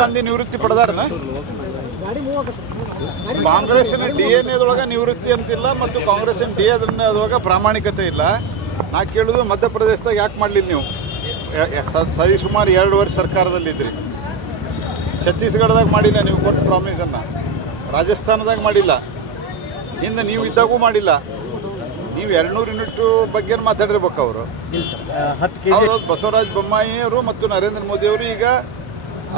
ಗಾಂಧಿ ನಿವೃತ್ತಿ ಪಡೆದಾರನ? ಕಾಂಗ್ರೆಸ್ಸಿನ DNA ನಿವೃತ್ತಿ ಅಂತಿಲ್ಲ ಮತ್ತು ಕಾಂಗ್ರೆಸ್ಸಿನ DNA ಪ್ರಾಮಾಣಿಕತೆ ಇಲ್ಲ. ನಾ ಕೇಳೋದು ಮಧ್ಯಪ್ರದೇಶದಾಗ ಯಾಕೆ ಮಾಡಲಿಲ್ಲ ನೀವು? ಸುಮಾರು 2 ವರ್ಷ ಸರ್ಕಾರದಲ್ಲಿದ್ದಿರಿ. ಛತ್ತೀಸ್ಗಢದಾಗ ಮಾಡಿಲ್ಲ ನೀವು ಕೊಟ್ಟ ಪ್ರಾಮಿಸನ್ನು. ರಾಜಸ್ಥಾನದಾಗ ಮಾಡಿಲ್ಲ. ಇನ್ನು ನೀವು ಇದ್ದಾಗೂ ಮಾಡಿಲ್ಲ. ನೀವು 200 ಯೂನಿಟ್ ಬಗ್ಗೆ ಮಾತಾಡಿರ್ಬೇಕು ಅವರು. ಬಸವರಾಜ ಬೊಮ್ಮಾಯಿಯವರು ಮತ್ತು ನರೇಂದ್ರ ಮೋದಿಯವರು ಈಗ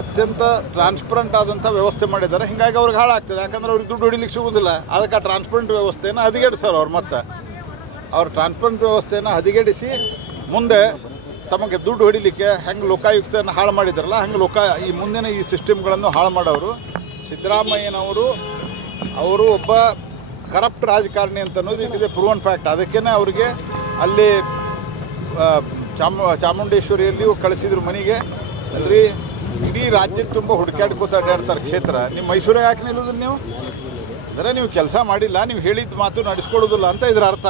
ಅತ್ಯಂತ ಟ್ರಾನ್ಸ್ಪರೆಂಟ್ ಆದಂಥ ವ್ಯವಸ್ಥೆ ಮಾಡಿದ್ದಾರೆ. ಹೀಗಾಗಿ ಅವ್ರಿಗೆ ಹಾಳಾಗ್ತದೆ. ಯಾಕಂದ್ರೆ ಅವ್ರಿಗೆ ದುಡ್ಡು ಹೊಡಿಲಿಕ್ಕೆ ಸಿಗೋದಿಲ್ಲ. ಅದಕ್ಕೆ ಆ ಟ್ರಾನ್ಸ್ಪರೆಂಟ್ ವ್ಯವಸ್ಥೆಯನ್ನು ಹದಗೆಡಿಸ್ತಾರೆ ಅವ್ರು. ಮತ್ತು ಅವ್ರು ಟ್ರಾನ್ಸ್ಪರೆಂಟ್ ವ್ಯವಸ್ಥೆಯನ್ನು ಹದಗೆಡಿಸಿ ಮುಂದೆ ತಮಗೆ ದುಡ್ಡು ಹೊಡಿಲಿಕ್ಕೆ ಹೆಂಗೆ ಲೋಕಾಯುಕ್ತನ ಹಾಳು ಮಾಡಿದಾರಲ್ಲ ಹಂಗೆ ಈ ಮುಂದಿನ ಈ ಸಿಸ್ಟಮ್ಗಳನ್ನು ಹಾಳು ಮಾಡೋರು. ಸಿದ್ದರಾಮಯ್ಯನವರು ಒಬ್ಬ ಕರಪ್ಟ್ ರಾಜಕಾರಣಿ ಅಂತ ಅನ್ನೋದು it is A proven fact. ಅದಕ್ಕೇ ಅವ್ರಿಗೆ ಅಲ್ಲಿ ಚಾಮುಂಡೇಶ್ವರಿಯಲ್ಲಿ ಕಳಿಸಿದ್ರು ಮನೆಗೆ. ಅಲ್ರಿ ಇಡೀ ರಾಜ್ಯದ ತುಂಬ ಹುಡುಕಾಡ್ಕೋತ ಅಡ್ಡಾಡ್ತಾರೆ ಕ್ಷೇತ್ರ. ನಿಮ್ಮ ಮೈಸೂರಿಗೆ ಯಾಕೆ ನಿಲ್ಲೋದಿಲ್ಲ ನೀವು? ಅಂದರೆ ನೀವು ಕೆಲಸ ಮಾಡಿಲ್ಲ, ನೀವು ಹೇಳಿದ ಮಾತು ನಡೆಸ್ಕೊಡೋದಿಲ್ಲ ಅಂತ ಇದರ ಅರ್ಥ.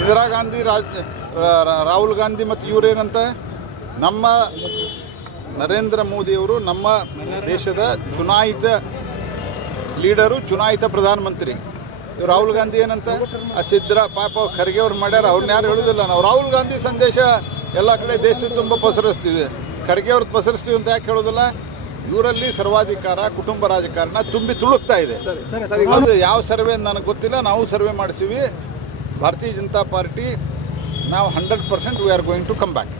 ಇಂದಿರಾ ಗಾಂಧಿ, ರಾಹುಲ್ ಗಾಂಧಿ ಮತ್ತು ಇವರೇನಂತ ನಮ್ಮ ನರೇಂದ್ರ ಮೋದಿಯವರು ನಮ್ಮ ದೇಶದ ಚುನಾಯಿತ ಲೀಡರು, ಚುನಾಯಿತ ಪ್ರಧಾನಮಂತ್ರಿ. ಇವ್ರು ರಾಹುಲ್ ಗಾಂಧಿ ಏನಂತ ಪಾಪ ಖರ್ಗೆ ಅವ್ರು ಮಾಡ್ಯಾರ. ಅವ್ರನ್ನ ಯಾರು ಹೇಳೋದಿಲ್ಲ. ನಾವು ರಾಹುಲ್ ಗಾಂಧಿ ಸಂದೇಶ ಎಲ್ಲ ಕಡೆ ದೇಶದ ತುಂಬ ಪಸರಿಸ್ತೀವಿ. ಖರ್ಗೆ ಅವ್ರದ್ದು ಪಸರಿಸ್ತೀವಿ ಅಂತ ಯಾಕೆ ಹೇಳೋದಿಲ್ಲ? ಇವರಲ್ಲಿ ಸರ್ವಾಧಿಕಾರ, ಕುಟುಂಬ ರಾಜಕಾರಣ ತುಂಬಿ ತುಳುಕ್ತಾ ಇದೆ. ಅದು ಯಾವ ಸರ್ವೆ ನನಗೆ ಗೊತ್ತಿಲ್ಲ. ನಾವು ಸರ್ವೆ ಮಾಡಿಸಿವಿ. ಭಾರತೀಯ ಜನತಾ ಪಾರ್ಟಿ ನಾವು 100% we are going to come back.